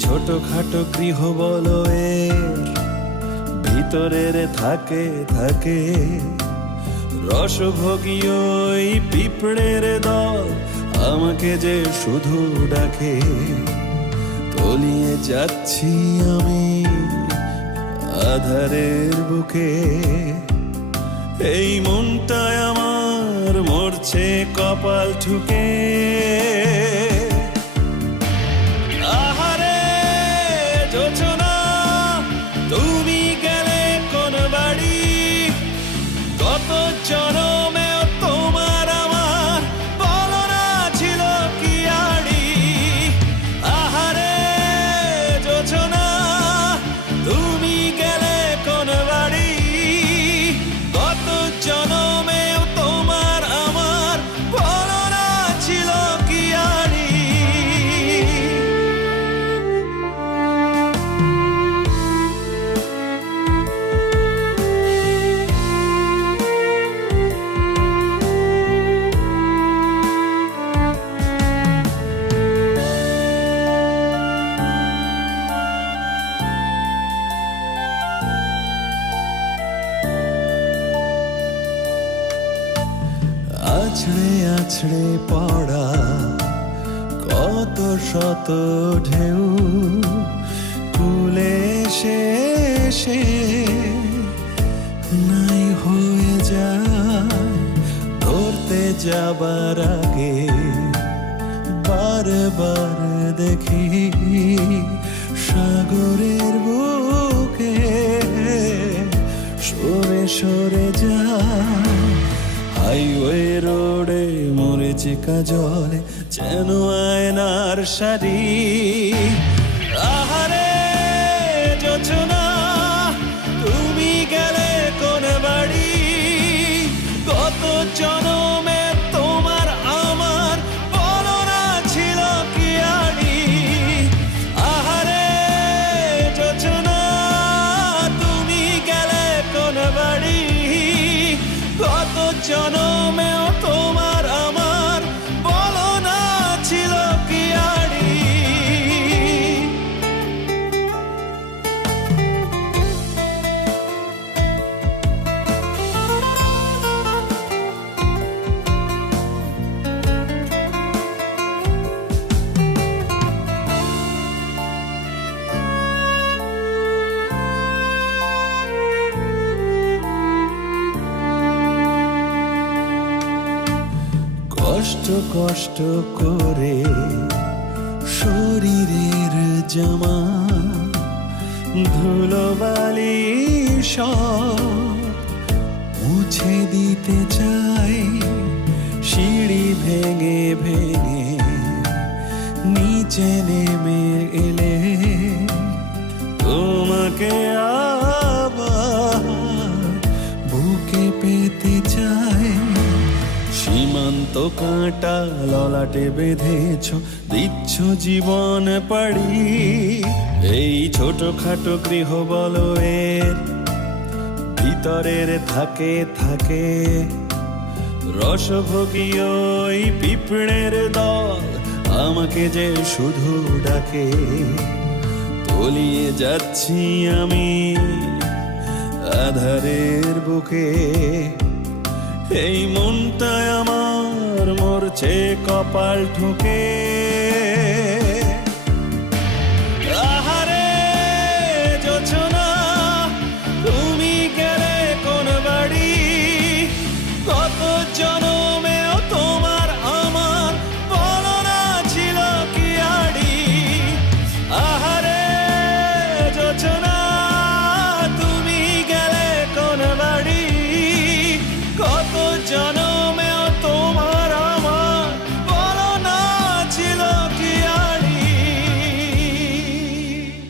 ছোট খাটো গৃহ বলো এর ভিতরের থাকে থাকে। রসভোগী ওই পিঁপড়ের দল আমাকে যে শুধু ডাকে, তলিয়ে যাচ্ছি আমি আধারের বুকে। এই মনটায় আমার মরছে, কপাল ঠুকে। যোচনা আছড়ে আছড়ে পড়া, কত শত ঢেউ কুলে শেষে নাই হয়ে যায়, ধরতে যাবার আগে বারবার দেখি সাগরের বুকে সরে সরে যায়। হাইওয়ে রোডে মরেছে কাজলে যেন আয়নার শাড়ি। আহারে যোচনা কত কষ্ট কষ্ট করে শরীরের জামা, ধুলোবালি সব মুছে দিতে চাই, সিঁড়ি ভেঙে ভেঙে নিচে নেমে এলে তোমাকে সীমান্ত কাঁটা ললাটে বেঁধেছ, দিচ্ছ জীবন পাড়ি। এই ছোটখাটো গৃহ বলো এর ভিতরের থাকে থাকে রসভোগী ওই পিঁপড়ের দল। আমাকে যে শুধু ডাকে, তলিয়ে যাচ্ছি আমি আধারের বুকে। এই মনটায় আমার কপাল ঠুকে